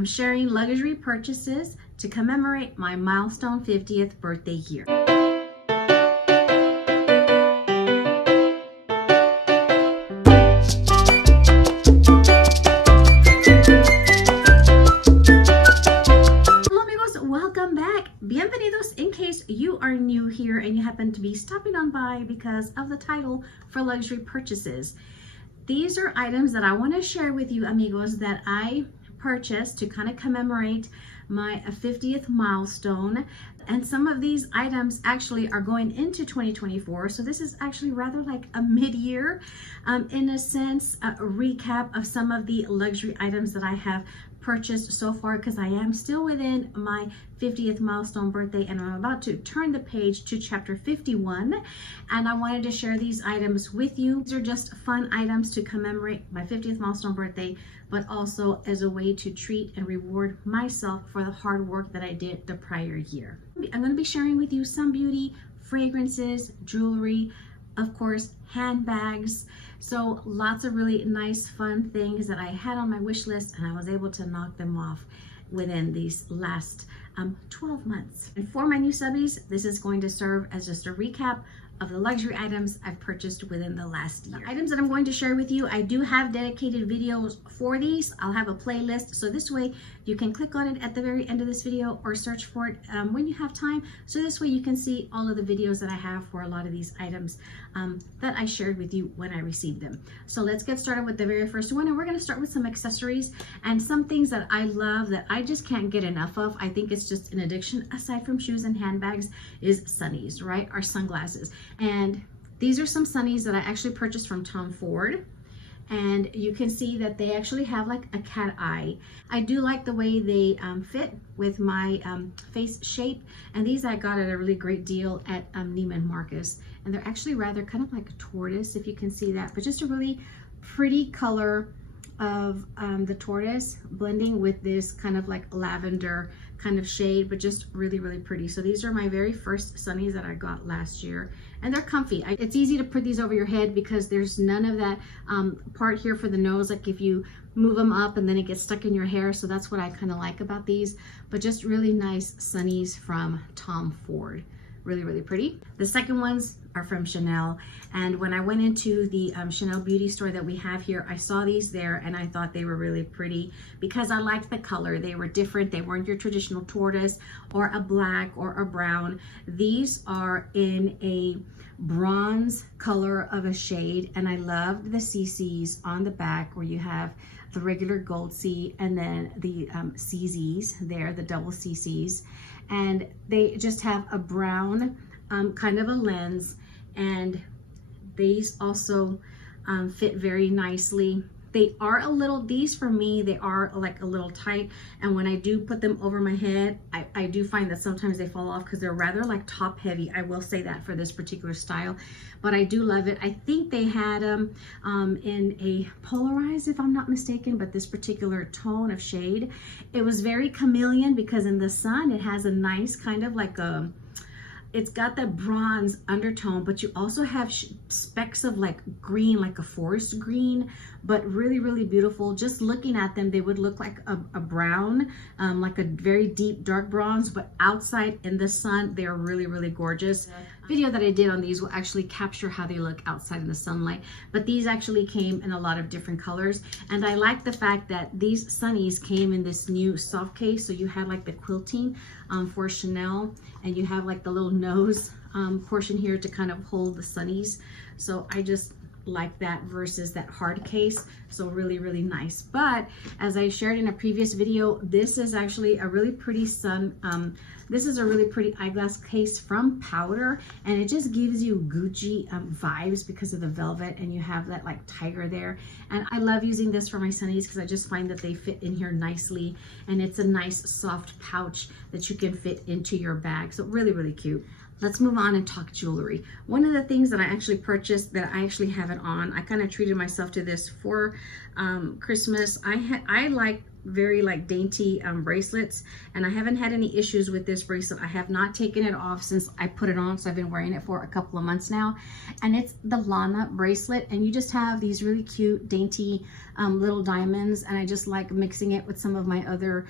I'm sharing luxury purchases to commemorate my milestone 50th birthday year. Welcome back. Bienvenidos. In case you are new here and you happen to be stopping on by because of the title for luxury purchases. These are items that I want to share with you, amigos, that I purchased to kind of commemorate my 50th milestone. And some of these items actually are going into 2024. So this is actually rather like a mid-year, in a sense, a recap of some of the luxury items that I have purchased so far, because I am still within my 50th milestone birthday and I'm about to turn the page to chapter 51, and I wanted to share these items with you. These are just fun items to commemorate my 50th milestone birthday, but also as a way to treat and reward myself for the hard work that I did the prior year. I'm going to be sharing with you some beauty, fragrances, jewelry, of course, handbags. So lots of really nice, fun things that I had on my wish list, and I was able to knock them off within these last 12 months. And for my new subbies, this is going to serve as just a recap of the luxury items I've purchased within the last year. The items that I'm going to share with you, I do have dedicated videos for these. I'll have a playlist, so this way you can click on it at the very end of this video or search for it when you have time. So this way you can see all of the videos that I have for a lot of these items that I shared with you when I received them. So let's get started with the very first one, and we're going to start with some accessories and some things that I love that I just can't get enough of. I think it's just an addiction aside from shoes and handbags is sunnies, right? Our sunglasses. And these are some sunnies that I actually purchased from Tom Ford. And you can see that they actually have like a cat eye. I do like the way they fit with my face shape. And these I got at a really great deal at Neiman Marcus. And they're actually rather kind of like a tortoise, if you can see that. But just a really pretty color of the tortoise blending with this kind of like lavender kind of shade, but just really, really pretty. So these are my very first sunnies that I got last year, and they're comfy. It's easy to put these over your head because there's none of that part here for the nose, like if you move them up and then it gets stuck in your hair. So that's what I kind of like about these, but just really nice sunnies from Tom Ford. Really, really pretty. The second ones are from Chanel, and when I went into the Chanel beauty store that we have here, I saw these there and I thought they were really pretty because I liked the color. They were different. They weren't your traditional tortoise or a black or a brown. These are in a bronze color of a shade, and I loved the CCs on the back where you have the regular gold C and then the CZs there, the double CCs. And they just have a brown kind of a lens, and these also fit very nicely. They are a little, these for me, they are like a little tight, and when I do put them over my head, I do find that sometimes they fall off because they're rather like top heavy. I will say that for this particular style, but I do love it. I think they had them in a polarized, if I'm not mistaken, but this particular tone of shade, it was very chameleon because in the sun it has a nice kind of like a, it's got that bronze undertone, but you also have specks of like green, like a forest green, but really, really beautiful. Just looking at them, they would look like a brown, like a very deep dark bronze, but outside in the sun, they're really, really gorgeous. Video that I did on these will actually capture how they look outside in the sunlight, but these actually came in a lot of different colors. And I like the fact that these sunnies came in this new soft case. So you had like the quilting for Chanel, and you have like the little nose portion here to kind of hold the sunnies. So I just like that versus that hard case. So really, really nice. But as I shared in a previous video, this is actually a really pretty this is a really pretty eyeglass case from Powder, and it just gives you Gucci vibes because of the velvet, and you have that like tiger there. And I love using this for my sunnies because I just find that they fit in here nicely, and it's a nice soft pouch that you can fit into your bag. So really, really cute. Let's move on and talk jewelry. One of the things that I actually purchased that I actually have it on, I kind of treated myself to this for Christmas. I like very like dainty bracelets, and I haven't had any issues with this bracelet. I have not taken it off since I put it on, so I've been wearing it for a couple of months now. And it's the Lana bracelet, and you just have these really cute dainty little diamonds, and I just like mixing it with some of my other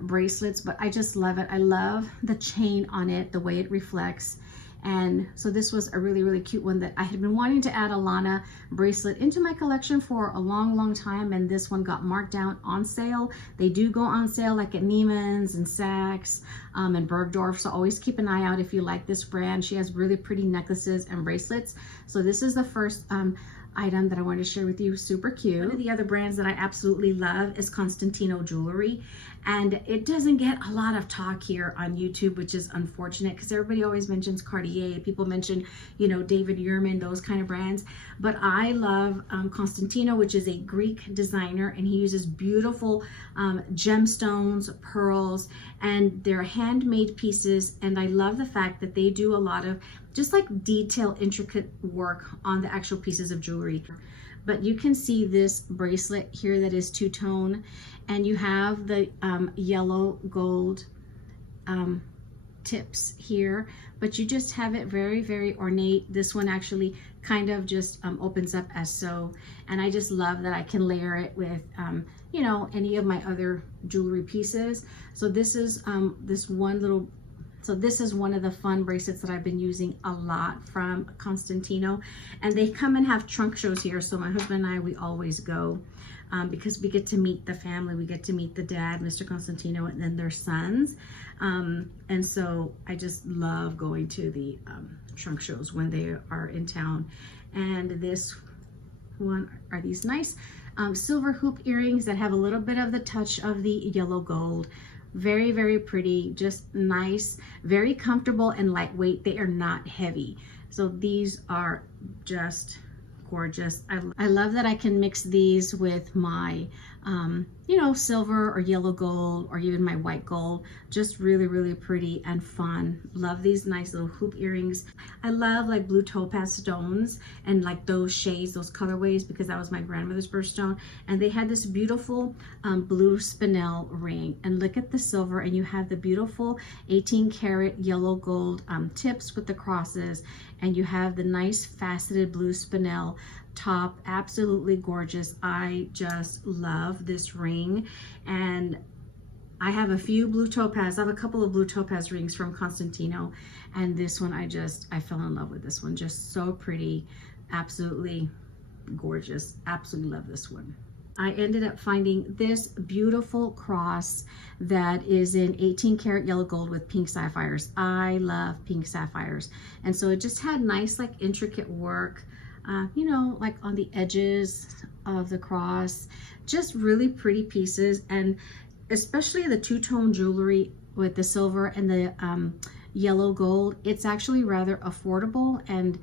bracelets, but I just love it. I love the chain on it, the way it reflects. And so this was a really cute one that I had been wanting to add a Lana bracelet into my collection for a long time, and this one got marked down on sale. They do go on sale like at Neiman's and Saks and Bergdorf, so always keep an eye out if you like this brand. She has really pretty necklaces and bracelets. So this is the first item that I wanted to share with you. Super cute. One of the other brands that I absolutely love is Constantino Jewelry, and it doesn't get a lot of talk here on YouTube, which is unfortunate because everybody always mentions Cartier. People mention, you know, David Yurman, those kind of brands, but I love Constantino, which is a Greek designer, and he uses beautiful gemstones, pearls, and they're handmade pieces. And I love the fact that they do a lot of just like detailed, intricate work on the actual pieces of jewelry. But you can see this bracelet here that is two-tone, and you have the yellow gold tips here, but you just have it very ornate. This one actually kind of just opens up as so, and I just love that I can layer it with you know, any of my other jewelry pieces. So this is this is one of the fun bracelets that I've been using a lot from Constantino, and they come and have trunk shows here. So my husband and I, we always go because we get to meet the family. We get to meet the dad, Mr. Constantino, and then their sons. And so I just love going to the trunk shows when they are in town. And this one are these nice silver hoop earrings that have a little bit of the touch of the yellow gold. Very pretty, just nice, very comfortable and lightweight. They are not heavy. So these are just gorgeous. I love that I can mix these with my you know, silver or yellow gold, or even my white gold. Just really pretty and fun. Love these nice little hoop earrings. I love like blue topaz stones and like those shades, those colorways, because that was my grandmother's birthstone. And they had this beautiful blue spinel ring, and look at the silver, and you have the beautiful 18 karat yellow gold tips with the crosses, and you have the nice faceted blue spinel top. Absolutely gorgeous. I just love this ring, and I have a few blue topaz. I have a couple of blue topaz rings from Constantino, and this one I fell in love with this one. Just so pretty, absolutely gorgeous. Absolutely love this one. I ended up finding this beautiful cross that is in 18 karat yellow gold with pink sapphires. I love pink sapphires, and so it just had nice like intricate work, you know, like on the edges of the cross. Just really pretty pieces, and especially the two-tone jewelry with the silver and the yellow gold, it's actually rather affordable. And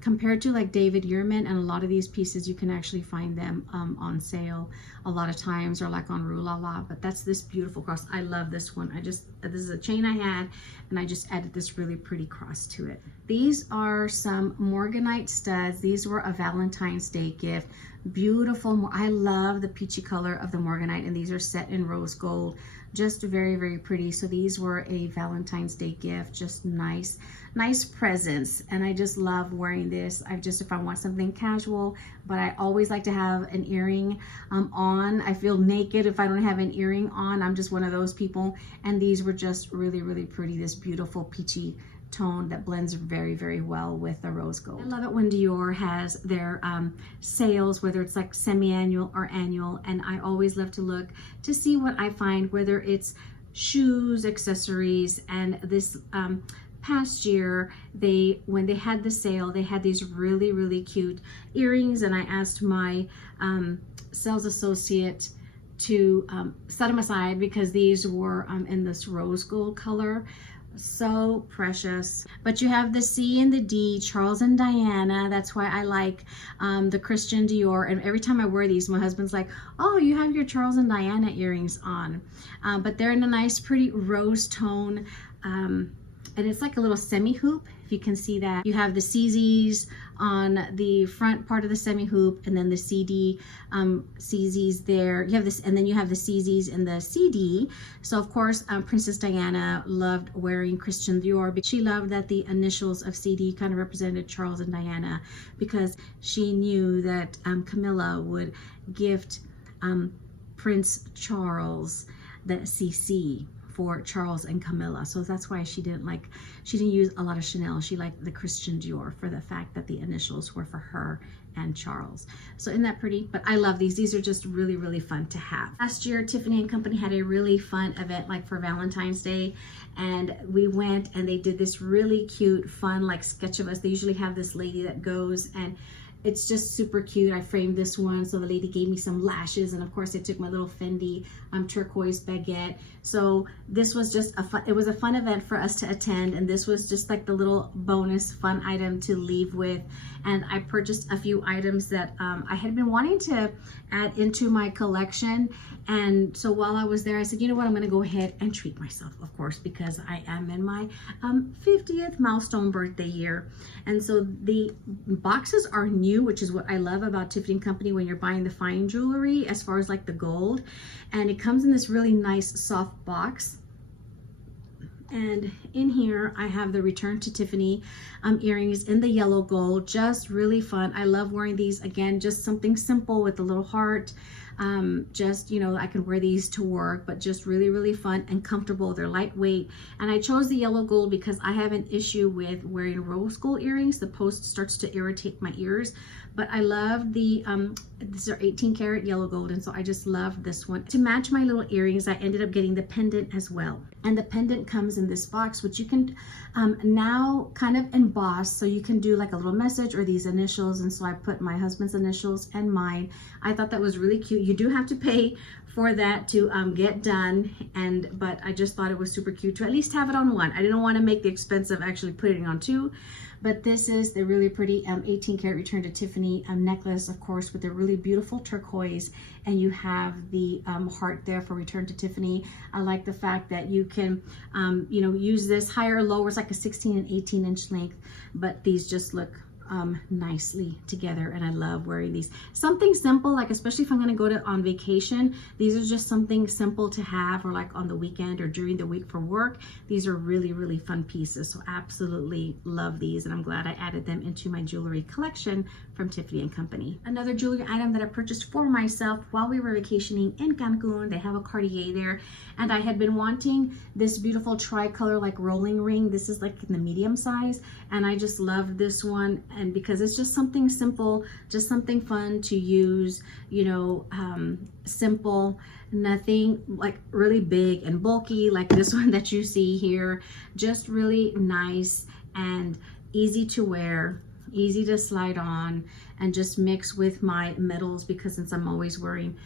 compared to like David Yurman and a lot of these pieces, you can actually find them on sale a lot of times, or like on Rue La La. But that's this beautiful cross. I love this one. This is a chain I had, and I just added this really pretty cross to it. These are some Morganite studs. These were a Valentine's Day gift. Beautiful. I love the peachy color of the Morganite, and these are set in rose gold. Just very pretty. So these were a Valentine's Day gift. Just nice presents, and I just love wearing this. If I want something casual, but I always like to have an earring on. I feel naked if I don't have an earring on. I'm just one of those people, and these were just really pretty. This beautiful peachy tone that blends very well with the rose gold. I love it when Dior has their sales, whether it's like semi-annual or annual, and I always love to look to see what I find, whether it's shoes, accessories. And this past year, when they had the sale, they had these really cute earrings, and I asked my sales associate to set them aside because these were in this rose gold color. So precious. But you have the C and the D, Charles and Diana. That's why I like the Christian Dior. And every time I wear these, my husband's like, oh, you have your Charles and Diana earrings on. But they're in a nice pretty rose tone. and it's like a little semi hoop, if you can see that. You have the CZs on the front part of the semi hoop, and then the CD CZs there. You have this, and then you have the CZs in the CD. So of course, Princess Diana loved wearing Christian Dior, because she loved that the initials of CD kind of represented Charles and Diana, because she knew that Camilla would gift Prince Charles the CC for Charles and Camilla. So that's why she didn't use a lot of Chanel. She liked the Christian Dior for the fact that the initials were for her and Charles. So isn't that pretty? But I love these. These are just really, really fun to have. Last year, Tiffany and Company had a really fun event like for Valentine's Day, and we went and they did this really cute, fun like sketch of us. They usually have this lady that goes, and it's just super cute. I framed this one, so the lady gave me some lashes, and of course I took my little Fendi turquoise baguette. So this was just it was a fun event for us to attend, and this was just like the little bonus fun item to leave with. And I purchased a few items that I had been wanting to add into my collection. And so while I was there, I said, you know what, I'm gonna go ahead and treat myself, of course, because I am in my 50th milestone birthday year. And so the boxes are new, which is what I love about Tiffany & Company when you're buying the fine jewelry, as far as like the gold. And it comes in this really nice soft box. And in here I have the Return to Tiffany earrings in the yellow gold. Just really fun. I love wearing these. Again, just something simple with a little heart. Just, you know, I can wear these to work, but just really, really fun and comfortable. They're lightweight. And I chose the yellow gold because I have an issue with wearing rose gold earrings. The post starts to irritate my ears. But I love the, these are 18 karat yellow gold, and so I just love this one. To match my little earrings, I ended up getting the pendant as well. And the pendant comes in this box, which you can now kind of emboss, so you can do like a little message or these initials. And so I put my husband's initials and mine. I thought that was really cute. You do have to pay for that to get done, but I just thought it was super cute to at least have it on one. I didn't want to make the expense of actually putting it on two. But this is the really pretty 18 karat Return to Tiffany necklace, of course, with a really beautiful turquoise, and you have the heart there for Return to Tiffany. I like the fact that you can, you know, use this higher or lower. It's like a 16 and 18 inch length, but these just look nicely together, and I love wearing these. Something simple, like especially if I'm going to go on vacation, these are just something simple to have, or like on the weekend or during the week for work. These are really, really fun pieces. So absolutely love these, and I'm glad I added them into my jewelry collection from Tiffany & Company. Another jewelry item that I purchased for myself while we were vacationing in Cancun. They have a Cartier there, and I had been wanting this beautiful tricolor like rolling ring. This is like in the medium size, and I just loved this one. And because it's just something simple, just something fun to use, you know, simple, nothing like really big and bulky like this one that you see here. Just really nice and easy to wear, easy to slide on, and just mix with my metals, because since I'm always wearing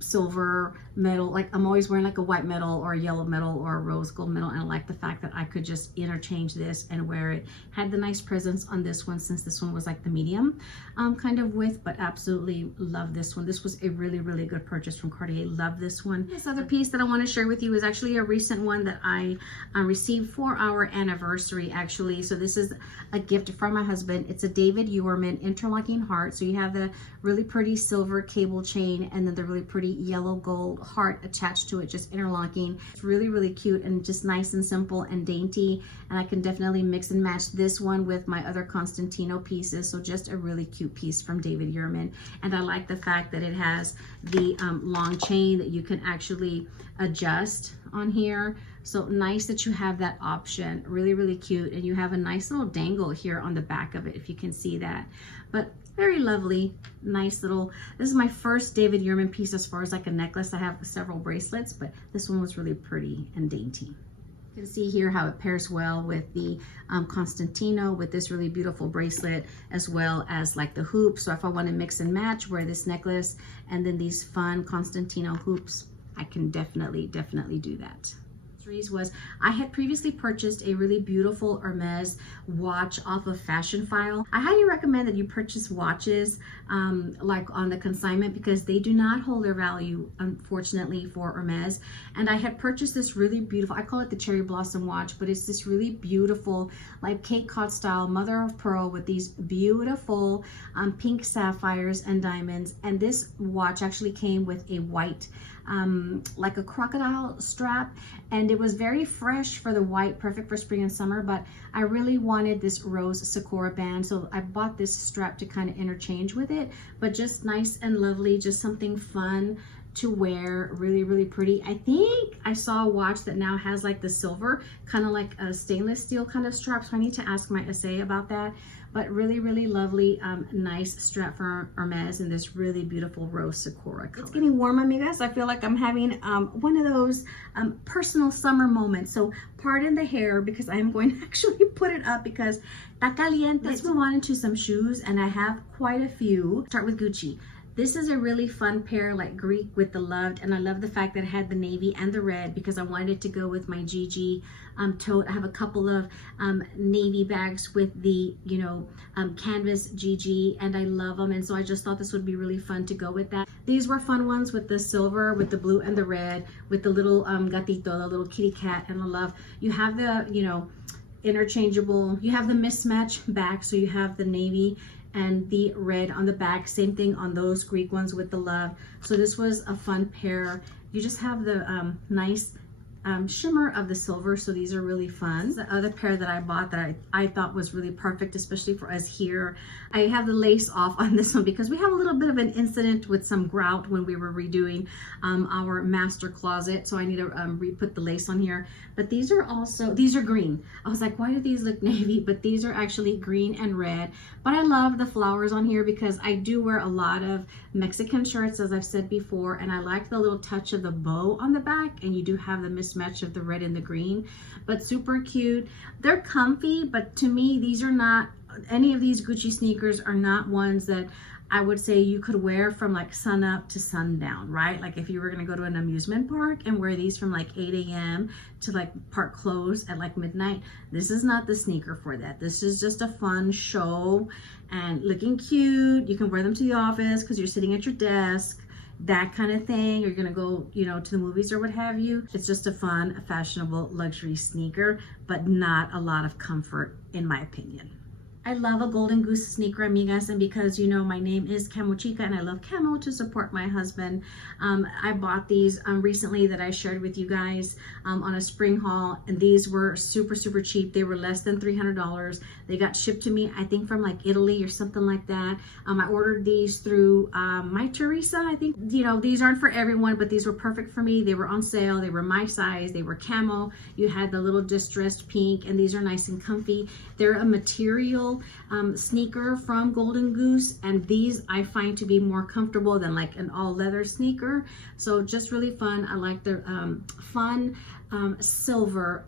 silver metal, like I'm always wearing like a white metal or a yellow metal or a rose gold metal, and I like the fact that I could just interchange this and wear it. Had the nice presence on this one, since this one was like the medium kind of width, but absolutely love this one. This was a really, really good purchase from Cartier. Love this one. This other piece that I want to share with you is actually a recent one that I received for our anniversary, actually. So this is a gift from my husband. It's a David Yurman interlocking heart. So you have the really pretty silver cable chain, and then the really pretty yellow gold heart attached to it, just interlocking. It's really, really cute and just nice and simple and dainty. And I can definitely mix and match this one with my other Constantino pieces. So just a really cute piece from David Yurman. And I like the fact that it has the long chain that you can actually adjust on here. So nice that you have that option. Really, really cute. And you have a nice little dangle here on the back of it, if you can see that. But very lovely, nice little, this is my first David Yurman piece as far as like a necklace. I have several bracelets, but this one was really pretty and dainty. You can see here how it pairs well with the Constantino, with this really beautiful bracelet, as well as like the hoops. So if I want to mix and match, wear this necklace and then these fun Constantino hoops, I can definitely do that. Was I had previously purchased a really beautiful Hermes watch off of Fashion File. I highly recommend that you purchase watches like on the consignment, because they do not hold their value, unfortunately, for Hermes. And I had purchased this really beautiful, I call it the cherry blossom watch, but it's this really beautiful like Cape Cod style mother of pearl with these beautiful pink sapphires and diamonds. And this watch actually came with a white like a crocodile strap, and it was very fresh for the white, perfect for spring and summer, but I really wanted this rose sakura band, so I bought this strap to kind of interchange with it, but just nice and lovely, just something fun to wear, really, really pretty. I think I saw a watch that now has like the silver, kind of like a stainless steel kind of strap, so I need to ask my SA about that. But really, really lovely, nice strap for Hermes in this really beautiful rose sakura color. It's getting warm, amigas. I feel like I'm having one of those personal summer moments. So pardon the hair, because I'm going to actually put it up because está caliente. Let's move on into some shoes, and I have quite a few. Start with Gucci. This is a really fun pair, like Greek with the loved, and I love the fact that it had the navy and the red because I wanted it to go with my GG tote. I have a couple of navy bags with the, you know, canvas GG, and I love them, and so I just thought this would be really fun to go with that. These were fun ones with the silver, with the blue and the red, with the little gatito, the little kitty cat, and I love, you have the, you know, interchangeable, you have the mismatch back, so you have the navy and the red on the back, same thing on those Greek ones with the love. So this was a fun pair. You just have the nice shimmer of the silver, so these are really fun. The other pair that I bought that I thought was really perfect, especially for us here, I have the lace off on this one because we have a little bit of an incident with some grout when we were redoing our master closet, so I need to re-put the lace on here. But these are also, these are green. I was like, why do these look navy? But these are actually green and red. But I love the flowers on here because I do wear a lot of Mexican shirts, as I've said before, and I like the little touch of the bow on the back, and you do have the mismatch of the red and the green, but super cute. They're comfy, but to me, these are not, any of these Gucci sneakers are not ones that I would say you could wear from like sun up to sundown, right? Like if you were gonna go to an amusement park and wear these from like 8 a.m. to like park close at like midnight, this is not the sneaker for that. This is just a fun show and looking cute. You can wear them to the office because you're sitting at your desk, that kind of thing. You're gonna go, you know, to the movies or what have you. It's just a fun, fashionable luxury sneaker, but not a lot of comfort in my opinion. I love a golden goose sneaker, amigas, and because you know my name is Camochica and I love camo to support my husband, I bought these recently that I shared with you guys on a spring haul, and these were super, super cheap. They were less than $300. They got shipped to me, I think from like Italy or something like that. I ordered these through my Teresa, I think. You know, these aren't for everyone, but these were perfect for me. They were on sale. They were my size. They were camo. You had the little distressed pink, and these are nice and comfy. They're a material sneaker from Golden Goose, and these I find to be more comfortable than like an all leather sneaker. So just really fun. I like the fun silver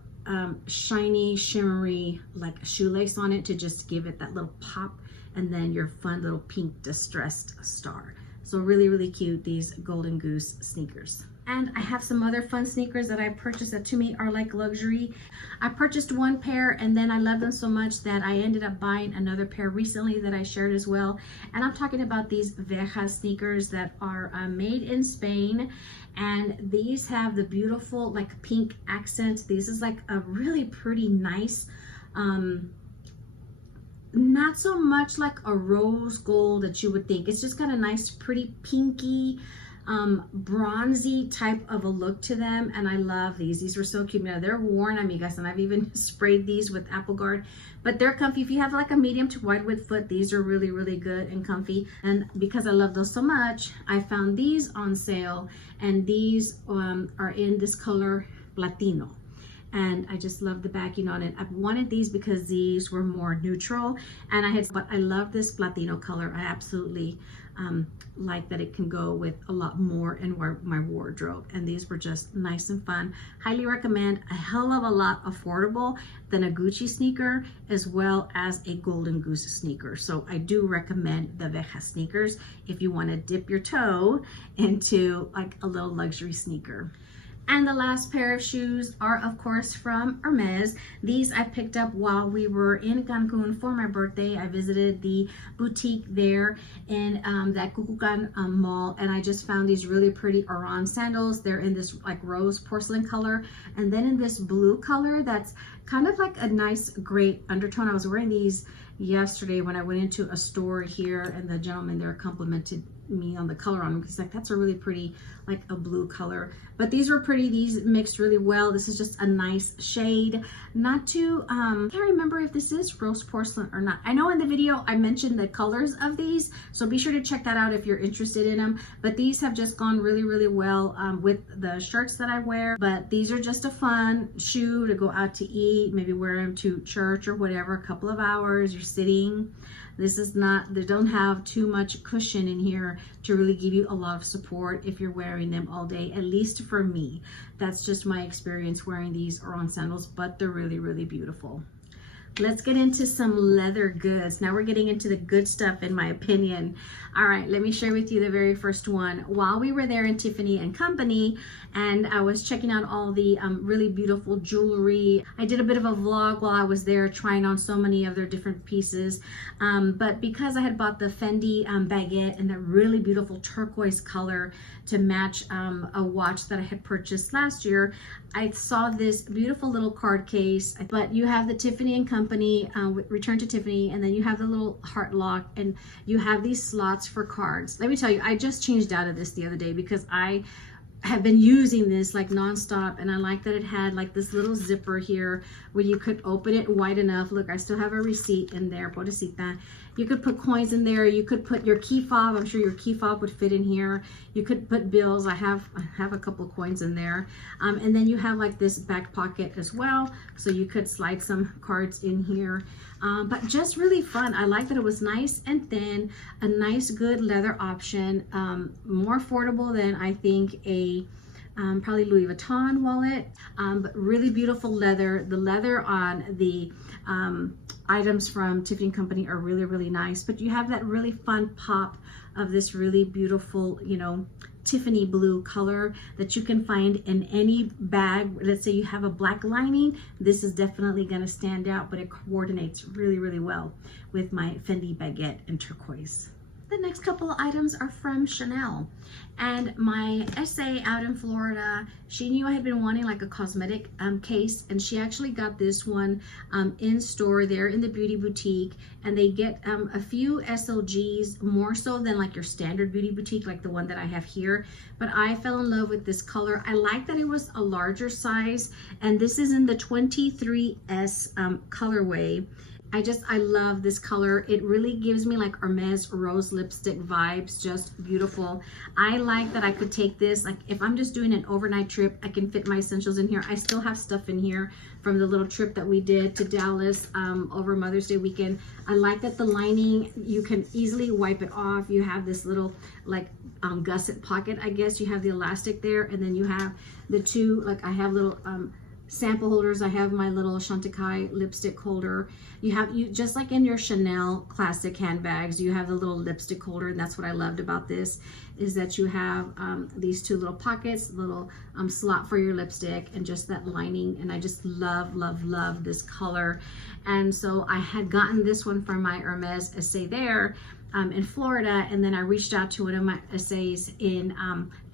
shiny shimmery like shoelace on it to just give it that little pop, and then your fun little pink distressed star. So really, really cute, these Golden Goose sneakers. And I have some other fun sneakers that I purchased that to me are like luxury. I purchased one pair and then I love them so much that I ended up buying another pair recently that I shared as well. And I'm talking about these Veja sneakers that are made in Spain. And these have the beautiful like pink accent. This is like a really pretty nice, not so much like a rose gold that you would think. It's just got a nice pretty pinky, bronzy type of a look to them, and I love these. These were so cute. Now they're worn, amigas, and I've even sprayed these with Apple Guard, but they're comfy. If you have like a medium to wide width foot, these are really, really good and comfy. And because I love those so much, I found these on sale, and these are in this color Platino. And I just love the backing on it. I wanted these because these were more neutral, and but I love this Platino color. I absolutely like that it can go with a lot more in my wardrobe, and these were just nice and fun. Highly recommend. A hell of a lot affordable than a Gucci sneaker, as well as a Golden Goose sneaker. So I do recommend the Veja sneakers if you want to dip your toe into like a little luxury sneaker. And the last pair of shoes are, of course, from Hermes. These I picked up while we were in Cancun for my birthday. I visited the boutique there in that Cucucan mall, and I just found these really pretty Oran sandals. They're in this like rose porcelain color, and then in this blue color that's kind of like a nice gray undertone. I was wearing these yesterday when I went into a store here, and the gentleman there complimented me on the color on them. He's like, that's a really pretty, like a blue color. But these were pretty. These mixed really well. This is just a nice shade. Not too, I can't remember if this is rose porcelain or not. I know in the video I mentioned the colors of these, so be sure to check that out if you're interested in them. But these have just gone really, really well with the shirts that I wear. But these are just a fun shoe to go out to eat, maybe wear them to church or whatever, a couple of hours, you're sitting. This is not, they don't have too much cushion in here to really give you a lot of support if you're wearing them all day, at least for me. That's just my experience wearing these Oran sandals, but they're really, really beautiful. Let's get into some leather goods. Now we're getting into the good stuff, in my opinion. All right, let me share with you the very first one. While we were there in Tiffany and Company, and I was checking out all the really beautiful jewelry. I did a bit of a vlog while I was there trying on so many of their different pieces. But because I had bought the Fendi baguette in that really beautiful turquoise color to match a watch that I had purchased last year, I saw this beautiful little card case. But you have the Tiffany and Company, Return to Tiffany, and then you have the little heart lock, and you have these slots for cards. Let me tell you, I just changed out of this the other day because I have been using this like nonstop, and I like that it had like this little zipper here where you could open it wide enough. Look, I still have a receipt in there, pobrecita. You could put coins in there. You could put your key fob. I'm sure your key fob would fit in here. You could put bills. I have a couple of coins in there. And then you have like this back pocket as well, so you could slide some cards in here. But just really fun. I like that it was nice and thin, a nice good leather option, more affordable than I think a probably Louis Vuitton wallet, but really beautiful leather. The leather on the items from Tiffany & Company are really, really nice, but you have that really fun pop of this really beautiful, you know, Tiffany blue color that you can find in any bag. Let's say you have a black lining, this is definitely going to stand out, but it coordinates really, really well with my Fendi baguette in turquoise. The next couple of items are from Chanel, and my SA out in Florida, she knew I had been wanting like a cosmetic case, and she actually got this one in store there in the beauty boutique, and they get a few SLGs more so than like your standard beauty boutique like the one that I have here. But I fell in love with this color. I like that it was a larger size, and this is in the 23S colorway. I love this color. It really gives me like Hermes rose lipstick vibes, just beautiful. I like that I could take this, like if I'm just doing an overnight trip, I can fit my essentials in here. I still have stuff in here from the little trip that we did to Dallas over Mother's Day weekend. I like that the lining, you can easily wipe it off. You have this little like gusset pocket, I guess. You have the elastic there, and then you have the two, like I have little sample holders. I have my little Chantecaille lipstick holder. You just like in your Chanel classic handbags, you have the little lipstick holder, and that's what I loved about this, is that you have these two little pockets, little slot for your lipstick, and just that lining. And I just love, love, love this color. And so I had gotten this one from my Hermes essay there in Florida, and then I reached out to one of my essays in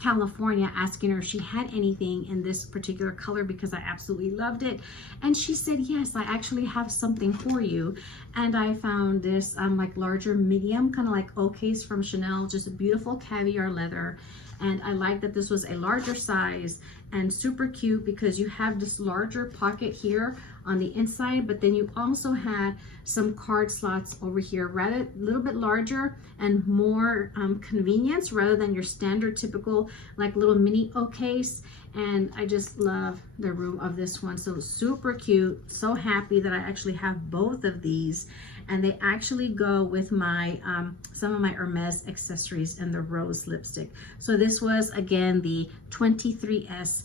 California asking her if she had anything in this particular color because I absolutely loved it, and she said yes, I actually have something for you. And I found this like larger medium, kind of like O case from Chanel, just a beautiful caviar leather. And I like that this was a larger size and super cute because you have this larger pocket here on the inside, but then you also had some card slots over here, rather a little bit larger and more convenience rather than your standard typical like little mini O case. And I just love the room of this one. So super cute. So happy that I actually have both of these, and they actually go with my some of my Hermes accessories and the rose lipstick. So this was again the 23S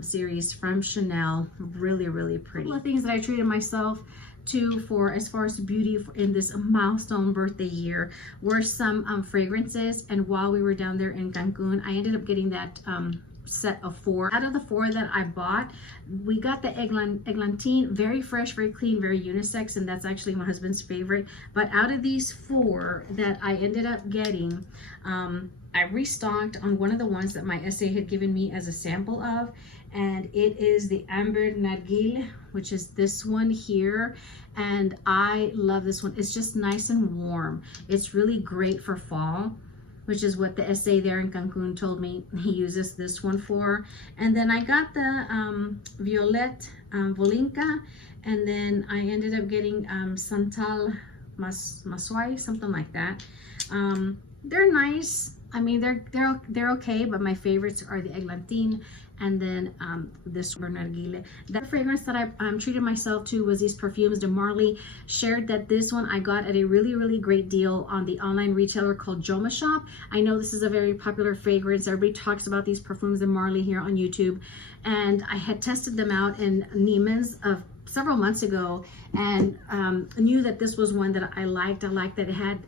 series from Chanel. Really, really pretty. A couple of things that I treated myself to for as far as beauty in this milestone birthday year were some fragrances. And while we were down there in Cancun, I ended up getting that set of 4. Out of the 4 that I bought, we got the eglantine, very fresh, very clean, very unisex, and that's actually my husband's favorite. But out of these 4 that I ended up getting, I restocked on one of the ones that my SA had given me as a sample of, and it is the Amber Nargile, which is this one here. And I love this one. It's just nice and warm. It's really great for fall, which is what the SA there in Cancun told me he uses this one for. And then I got the Violet Volinka, and then I ended up getting Santal Maswai, something like that. They're nice. I mean, they're okay, but my favorites are the Eglantine and then this Nargile. That fragrance that I treated myself to was these perfumes. De Marley shared that this one I got at a really great deal on the online retailer called Joma Shop. I know this is a very popular fragrance. Everybody talks about these perfumes de Marley here on YouTube, and I had tested them out in Neiman's several months ago, and knew that this was one that I liked. I liked that it had,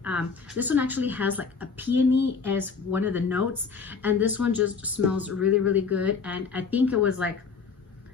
this one actually has like a peony as one of the notes, and this one just smells really good. And I think it was like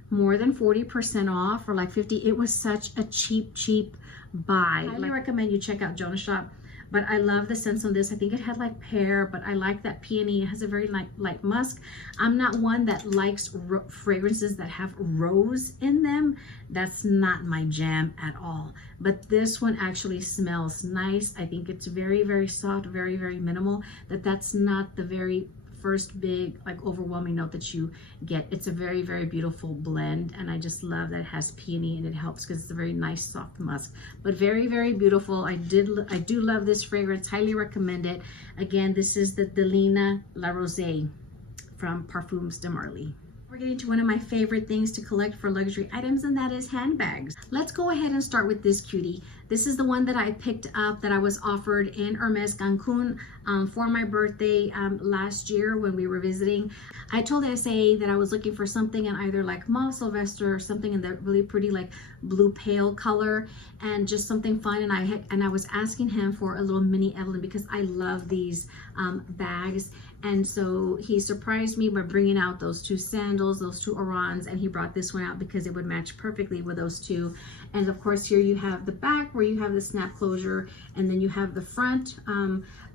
more than 40% off, or like 50. It was such a cheap buy. I highly recommend you check out Joma Shop. But I love the scents on this. I think it had like pear, but I like that peony. It has a very light musk. I'm not one that likes fragrances that have rose in them. That's not my jam at all. But this one actually smells nice. I think it's very soft, very minimal. That's not the very first big like overwhelming note that you get. It's a very beautiful blend, and I just love that it has peony, and it helps because it's a very nice soft musk, but very beautiful. I do love this fragrance. Highly recommend it. Again, this is the Delina La Rosée from Parfums de Marly. We're getting to one of my favorite things to collect for luxury items, and that is handbags. Let's go ahead and start with this cutie. This is the one that I picked up that I was offered in Hermes Cancun for my birthday last year when we were visiting. I told SA that I was looking for something in either like Mauve Sylvester or something in that really pretty like blue pale color, and just something fun. And I was asking him for a little mini Evelyn because I love these bags. And so he surprised me by bringing out those 2 sandals, those 2 Orans, and he brought this one out because it would match perfectly with those 2. And of course, here you have the back where you have the snap closure, and then you have the front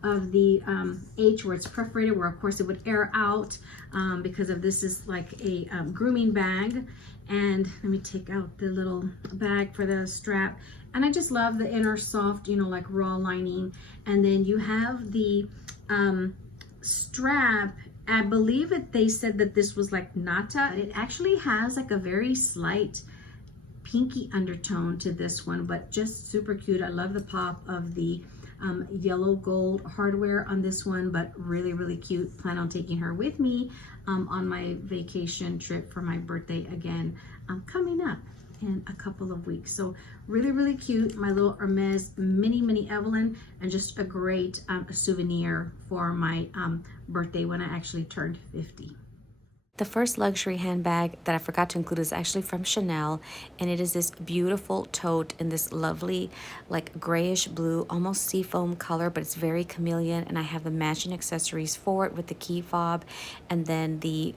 of the H where it's perforated, where of course it would air out because of this is like a grooming bag. And let me take out the little bag for the strap. And I just love the inner soft, you know, like raw lining. And then you have the strap. I believe they said that this was like nata. It actually has like a very slight pinky undertone to this one, but just super cute. I love the pop of the yellow gold hardware on this one, but really cute. Plan on taking her with me on my vacation trip for my birthday again coming up in a couple of weeks. So really cute. My little Hermes mini Evelyn, and just a great souvenir for my birthday when I actually turned 50. The first luxury handbag that I forgot to include is actually from Chanel, and it is this beautiful tote in this lovely like grayish blue, almost seafoam color, but it's very chameleon, and I have the matching accessories for it with the key fob and then the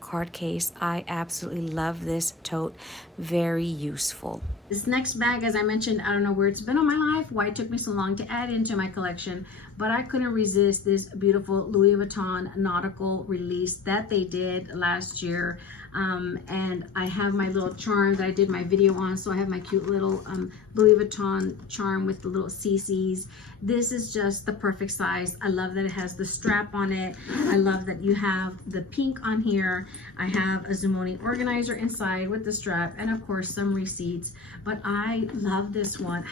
card case. I absolutely love this tote. Very useful. This next bag, as I mentioned, I don't know where it's been all my life, why it took me so long to add into my collection, but I couldn't resist this beautiful Louis Vuitton nautical release that they did last year. And I have my little charm that I did my video on, so I have my cute little Louis Vuitton charm with the little CCs. This is just the perfect size. I love that it has the strap on it. I love that you have the pink on here. I have a Zumoni organizer inside with the strap, and of course some receipts. But I love this one.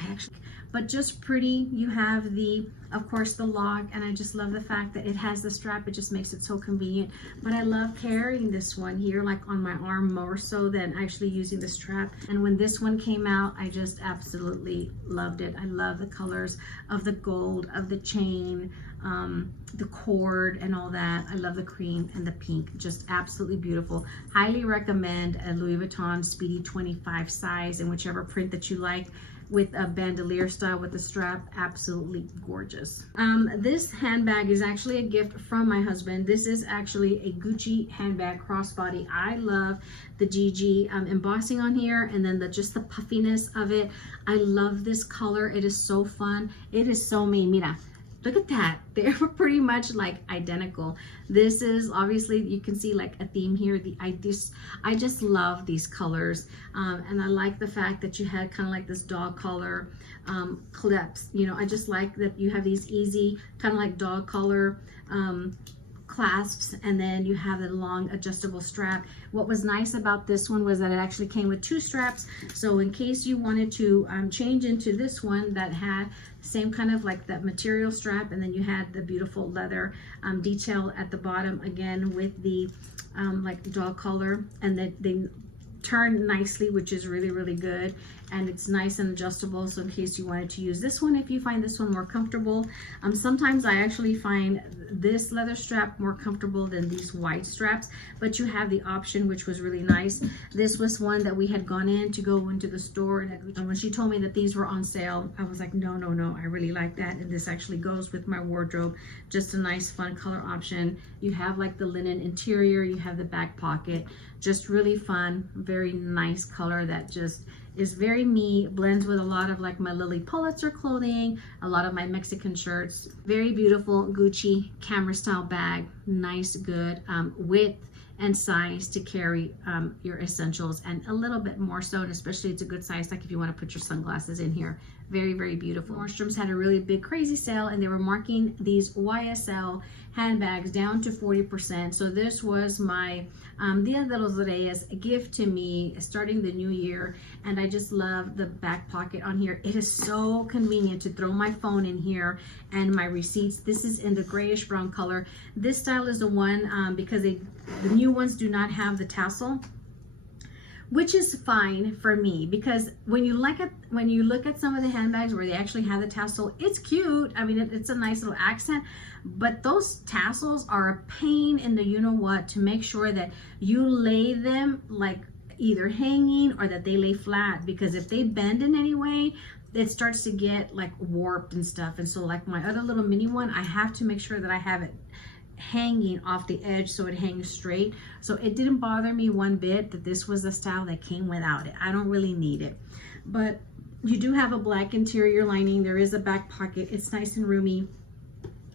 But just pretty. You have the, of course, the lock, and I just love the fact that it has the strap. It just makes it so convenient. But I love carrying this one here like on my arm more so than actually using the strap. And when this one came out, I just absolutely loved it. I love the colors of the gold, of the chain, the cord and all that. I love the cream and the pink, just absolutely beautiful. Highly recommend a Louis Vuitton Speedy 25 size in whichever print that you like. with a bandolier style with the strap. Absolutely gorgeous. This handbag is actually a gift from my husband. This is actually a Gucci handbag crossbody. I love the GG embossing on here, and then just the puffiness of it. I love this color. It is so fun. It is so me. Mira, look at that. They're pretty much like identical. This is obviously, you can see like a theme here. I just love these colors. And I like the fact that you had kind of like this dog collar clips. You know, I just like that you have these easy kind of like dog collar clasps, and then you have a long adjustable strap. What was nice about this one was that it actually came with 2 straps, so in case you wanted to change into this one that had same kind of like that material strap, and then you had the beautiful leather detail at the bottom, again with the like dog collar, and then they turn nicely, which is really, really good. And it's nice and adjustable, so in case you wanted to use this one, if you find this one more comfortable. Sometimes I actually find this leather strap more comfortable than these wide straps, but you have the option, which was really nice. This was one that we had gone in to go into the store, and when she told me that these were on sale, I was like, no, I really like that, and this actually goes with my wardrobe. Just a nice fun color option. You have like the linen interior, you have the back pocket, just really fun, very nice color that just is very me, blends with a lot of like my Lily Pulitzer clothing, a lot of my Mexican shirts. Very beautiful Gucci camera style bag, nice, good width and size to carry your essentials, and a little bit more so, and especially it's a good size like if you want to put your sunglasses in here. Very, very beautiful. Nordstrom's had a really big crazy sale, and they were marking these YSL handbags down to 40%. So this was my Dia de los Reyes gift to me starting the new year, and I just love the back pocket on here. It is so convenient to throw my phone in here and my receipts. This is in the grayish brown color. This style is the one because the new ones do not have the tassel, which is fine for me, because when you look at some of the handbags where they actually have the tassel, it's cute. I mean, it's a nice little accent, but those tassels are a pain in the you-know-what to make sure that you lay them like either hanging or that they lay flat, because if they bend in any way, it starts to get like warped and stuff. And so like my other little mini one, I have to make sure that I have it hanging off the edge so it hangs straight. So it didn't bother me one bit that this was a style that came without it. I don't really need it, but you do have a black interior lining. There is a back pocket. It's nice and roomy.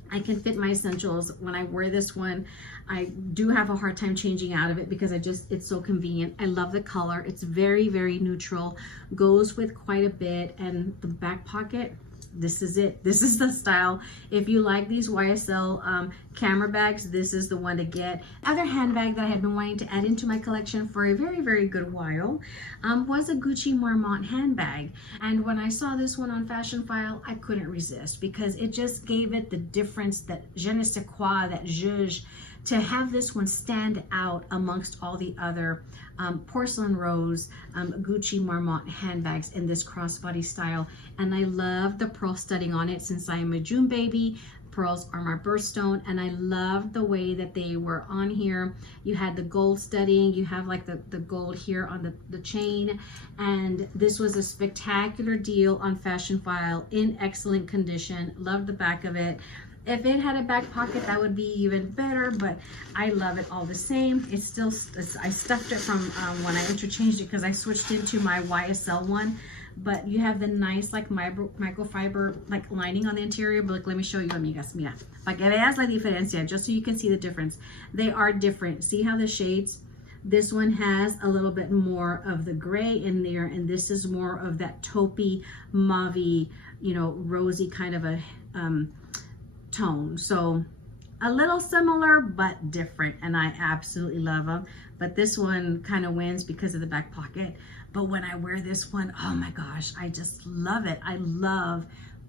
I can fit my essentials. When I wear this one, I do have a hard time changing out of it because it's so convenient. I love the color. It's very, very neutral, goes with quite a bit, and the back pocket, this is it. This is the style. If you like these YSL camera bags, this is the one to get. Other handbag that I had been wanting to add into my collection for a very, very good while was a Gucci Marmont handbag. And when I saw this one on Fashion File, I couldn't resist because it just gave it the difference, that je ne sais quoi, that zhuzh, to have this one stand out amongst all the other porcelain rose Gucci Marmont handbags in this crossbody style. And I love the pearl studding on it. Since I am a June baby, pearls are my birthstone, and I love the way that they were on here. You had the gold studding, you have like the gold here on the chain, and this was a spectacular deal on Fashion File, in excellent condition. Loved the back of it. If it had a back pocket, that would be even better, but I love it all the same. It's still, I stuffed it from when I interchanged it because I switched into my YSL one. But you have the nice like microfiber like lining on the interior. But look, let me show you, amigas. Mira, para que veas la diferencia, just so you can see the difference. They are different. See how the shades? This one has a little bit more of the gray in there, and this is more of that taupey, mauvey, you know, rosy kind of a tone. So a little similar but different, and I absolutely love them. But this one kind of wins because of the back pocket. But when I wear this one, oh my gosh, I just love it. I love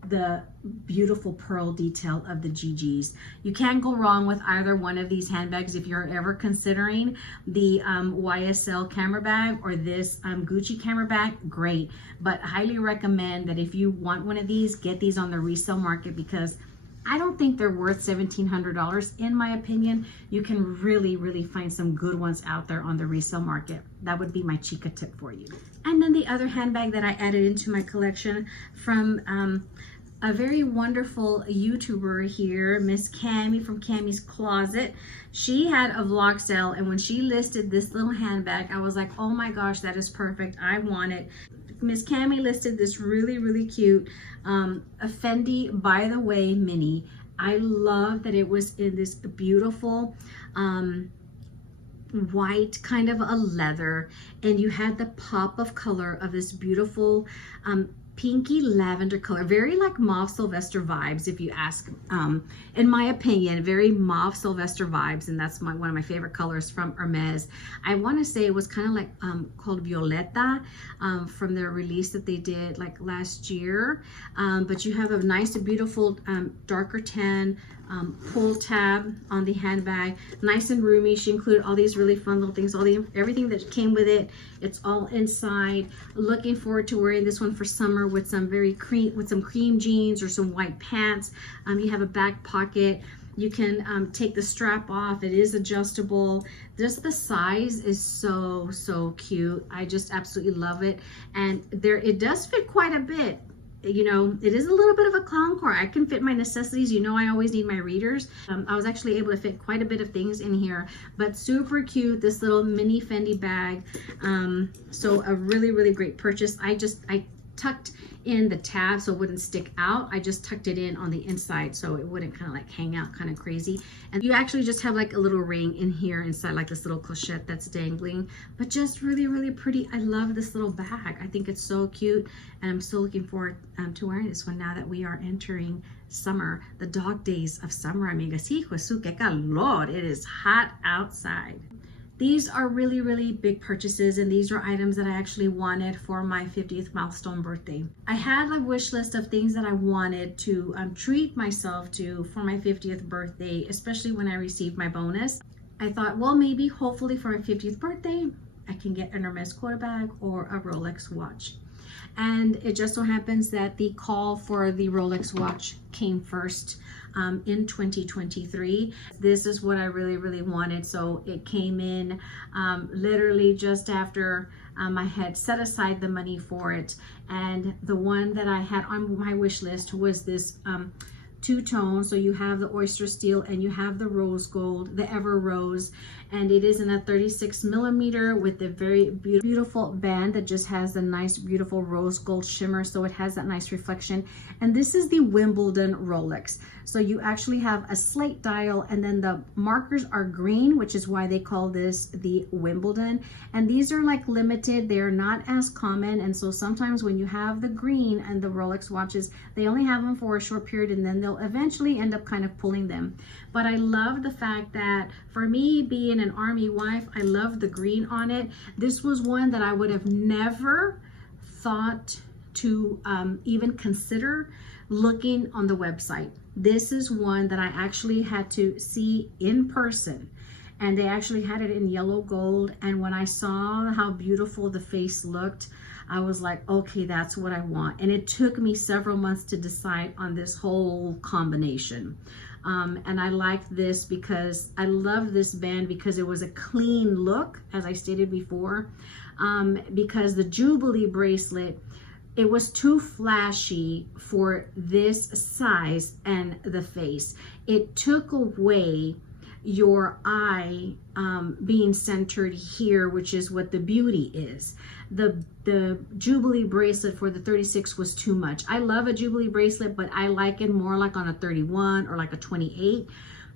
the beautiful pearl detail of the GGs. You can't go wrong with either one of these handbags if you're ever considering the YSL camera bag or this Gucci camera bag. Great, but highly recommend that if you want one of these, get these on the resale market, because I don't think they're worth $1,700 in my opinion. You can really find some good ones out there on the resale market. That would be my chica tip for you. And then the other handbag that I added into my collection from a very wonderful YouTuber here, Miss Cami from Cami's Closet. She had a vlog sale, and when she listed this little handbag, I was like, oh my gosh, that is perfect. I want it. Miss Cami listed this really cute a Fendi By the Way mini. I love that it was in this beautiful white kind of a leather, and you had the pop of color of this beautiful pinky lavender color, very like mauve Sylvester vibes, if you ask. In my opinion, very mauve Sylvester vibes, and that's one of my favorite colors from Hermes. I want to say it was kind of like called Violeta from their release that they did like last year. But you have a nice, beautiful darker tan pull tab on the handbag, nice and roomy. She included all these really fun little things, everything that came with it. It's all inside. Looking forward to wearing this one for summer with some cream jeans or some white pants. You have a back pocket. You can take the strap off. It is adjustable. Just the size is so cute. I just absolutely love it. And it does fit quite a bit. You know, it is a little bit of a clown car. I can fit my necessities. You know, I always need my readers. I was actually able to fit quite a bit of things in here, but super cute, this little mini Fendi bag. So a really great purchase. I tucked in the tab so it wouldn't stick out. I just tucked it in on the inside so it wouldn't kind of like hang out kind of crazy. And you actually just have like a little ring in here inside, like this little clochette that's dangling, but just really pretty. I love this little bag. I think it's so cute, and I'm so looking forward to wearing this one now that we are entering summer, the dog days of summer, amigas. Hijo su, que calor. It is hot outside. These are really big purchases, and these are items that I actually wanted for my 50th milestone birthday. I had a wish list of things that I wanted to treat myself to for my 50th birthday, especially when I received my bonus. I thought, well, maybe hopefully for my 50th birthday, I can get an Hermes quota bag or a Rolex watch. And it just so happens that the call for the Rolex watch came first in 2023. This is what I really wanted. So it came in literally just after I had set aside the money for it. And the one that I had on my wish list was this two-tone. So you have the oyster steel and you have the rose gold, the Everose, and it is in a 36 millimeter with a very beautiful band that just has a nice beautiful rose gold shimmer, so it has that nice reflection. And this is the Wimbledon Rolex. So you actually have a slate dial, and then the markers are green, which is why they call this the Wimbledon. And these are like limited, they're not as common, and so sometimes when you have the green and the Rolex watches, they only have them for a short period and then they'll eventually end up kind of pulling them. But I love the fact that for me, being an army wife, I love the green on it. This was one that I would have never thought to even consider looking on the website. This is one that I actually had to see in person, and they actually had it in yellow gold. And when I saw how beautiful the face looked, I was like, okay, that's what I want. And it took me several months to decide on this whole combination. And I liked this because I love this band because it was a clean look, as I stated before, because the Jubilee bracelet, it was too flashy for this size and the face. It took away your eye being centered here, which is what the beauty is. The Jubilee bracelet for the 36 was too much. I love a Jubilee bracelet, but I like it more like on a 31 or like a 28.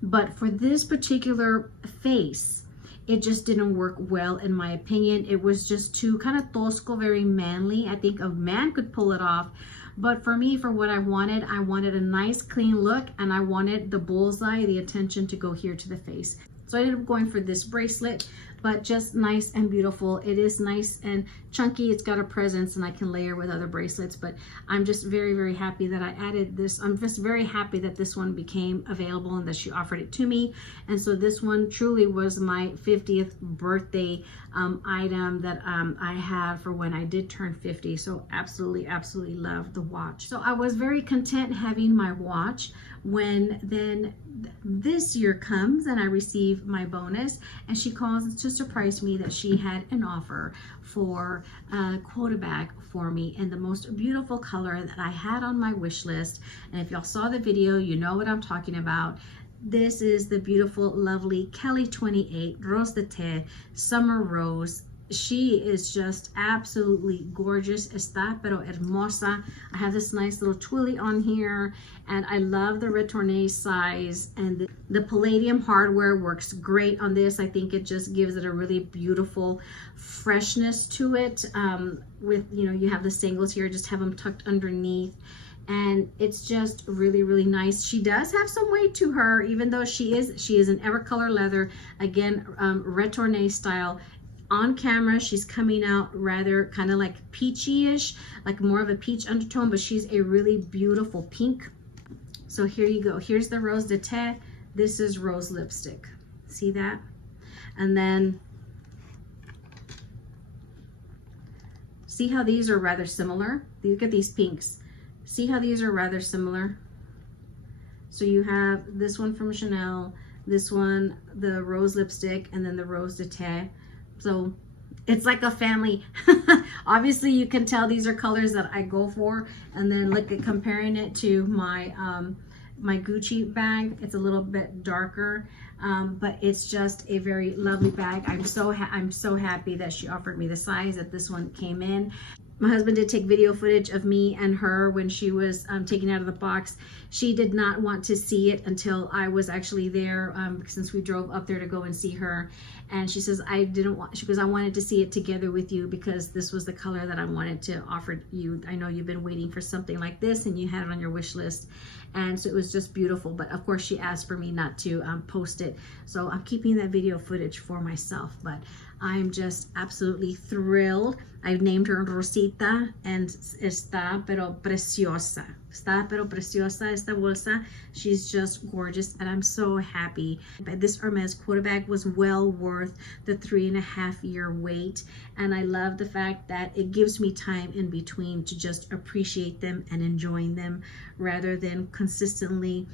But for this particular face, it just didn't work well in my opinion. It was just too kind of tosco, very manly. I think a man could pull it off. But for me, for what I wanted a nice clean look, and I wanted the bullseye, the attention to go here to the face. So I ended up going for this bracelet, but just nice and beautiful. It is nice and chunky. It's got a presence, and I can layer with other bracelets, but I'm just very, very happy that I added this. I'm just very happy that this one became available and that she offered it to me. And so this one truly was my 50th birthday item that I had for when I did turn 50. So absolutely, absolutely love the watch. So I was very content having my watch when then this year comes and I receive my bonus, and she calls to surprise me that she had an offer for a quota bag for me in the most beautiful color that I had on my wish list. And if y'all saw the video, you know what I'm talking about. This is the beautiful, lovely Kelly 28 Rose de Te Summer Rose. She is just absolutely gorgeous. Está pero hermosa. I have this nice little twilly on here, and I love the retourné size, and the palladium hardware works great on this. I think it just gives it a really beautiful freshness to it. With, you know, you have the singles here, just have them tucked underneath, and it's just really, really nice. She does have some weight to her, even though she is an Evercolor leather, again, retourné style. On camera, she's coming out rather kind of like peachy-ish, like more of a peach undertone, but she's a really beautiful pink. So here you go. Here's the Rose de Te. This is rose lipstick. See that? And then see how these are rather similar? Look at these pinks. See how these are rather similar? So you have this one from Chanel, this one, the rose lipstick, and then the Rose de Te. So it's like a family. Obviously you can tell these are colors that I go for, and then look at comparing it to my my Gucci bag. It's a little bit darker, but it's just a very lovely bag. I'm so happy that she offered me the size that this one came in. My husband did take video footage of me and her when she was taken out of the box. She did not want to see it until I was actually there, since we drove up there to go and see her. And she says, I didn't want, she goes, I wanted to see it together with you because this was the color that I wanted to offer you. I know you've been waiting for something like this and you had it on your wish list. And so it was just beautiful. But of course she asked for me not to post it. So I'm keeping that video footage for myself. But I'm just absolutely thrilled. I've named her Rosita, and está pero preciosa. Está pero preciosa esta bolsa. She's just gorgeous, and I'm so happy. But this Hermes quota bag was well worth the 3.5-year wait, and I love the fact that it gives me time in between to just appreciate them and enjoying them, rather than constantly,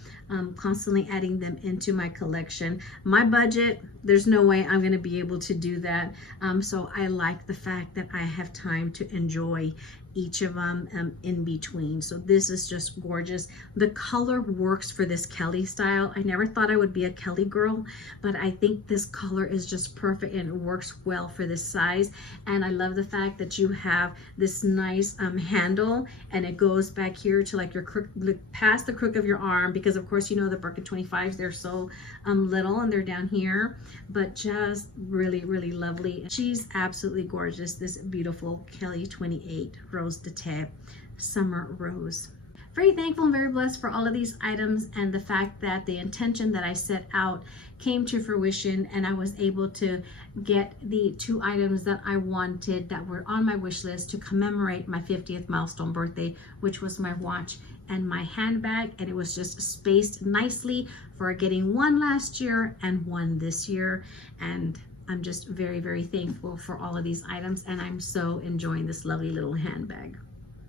constantly adding them into my collection. My budget, there's no way I'm going to be able to do that. So I like the fact that I have time to enjoy each of them in between. So this is just gorgeous. The color works for this Kelly style. I never thought I would be a Kelly girl, but I think this color is just perfect and it works well for this size. And I love the fact that you have this nice handle, and it goes back here to like your crook, past the crook of your arm, because of course you know the Birkin 25s, they're so little and they're down here, but just really, really lovely. She's absolutely gorgeous, this beautiful Kelly 28 Rose de Te Summer Rose. Very thankful and very blessed for all of these items, and the fact that the intention that I set out came to fruition, and I was able to get the 2 items that I wanted that were on my wish list to commemorate my 50th milestone birthday, which was my watch and my handbag. And it was just spaced nicely for getting one last year and one this year. And I'm just very, very thankful for all of these items, and I'm so enjoying this lovely little handbag.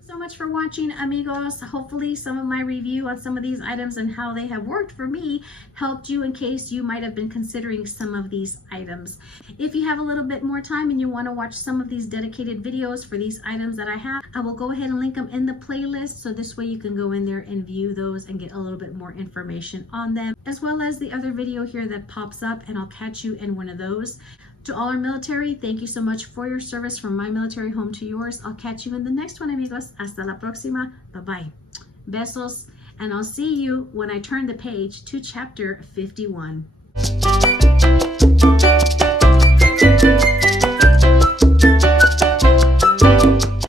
So much for watching, amigos. Hopefully some of my review on some of these items and how they have worked for me helped you, in case you might have been considering some of these items. If you have a little bit more time and you want to watch some of these dedicated videos for these items that I have, I will go ahead and link them in the playlist, so this way you can go in there and view those and get a little bit more information on them, as well as the other video here that pops up, and I'll catch you in one of those. To all our military, thank you so much for your service, from my military home to yours. I'll catch you in the next one, amigos. Hasta la próxima. Bye-bye. Besos. And I'll see you when I turn the page to chapter 51.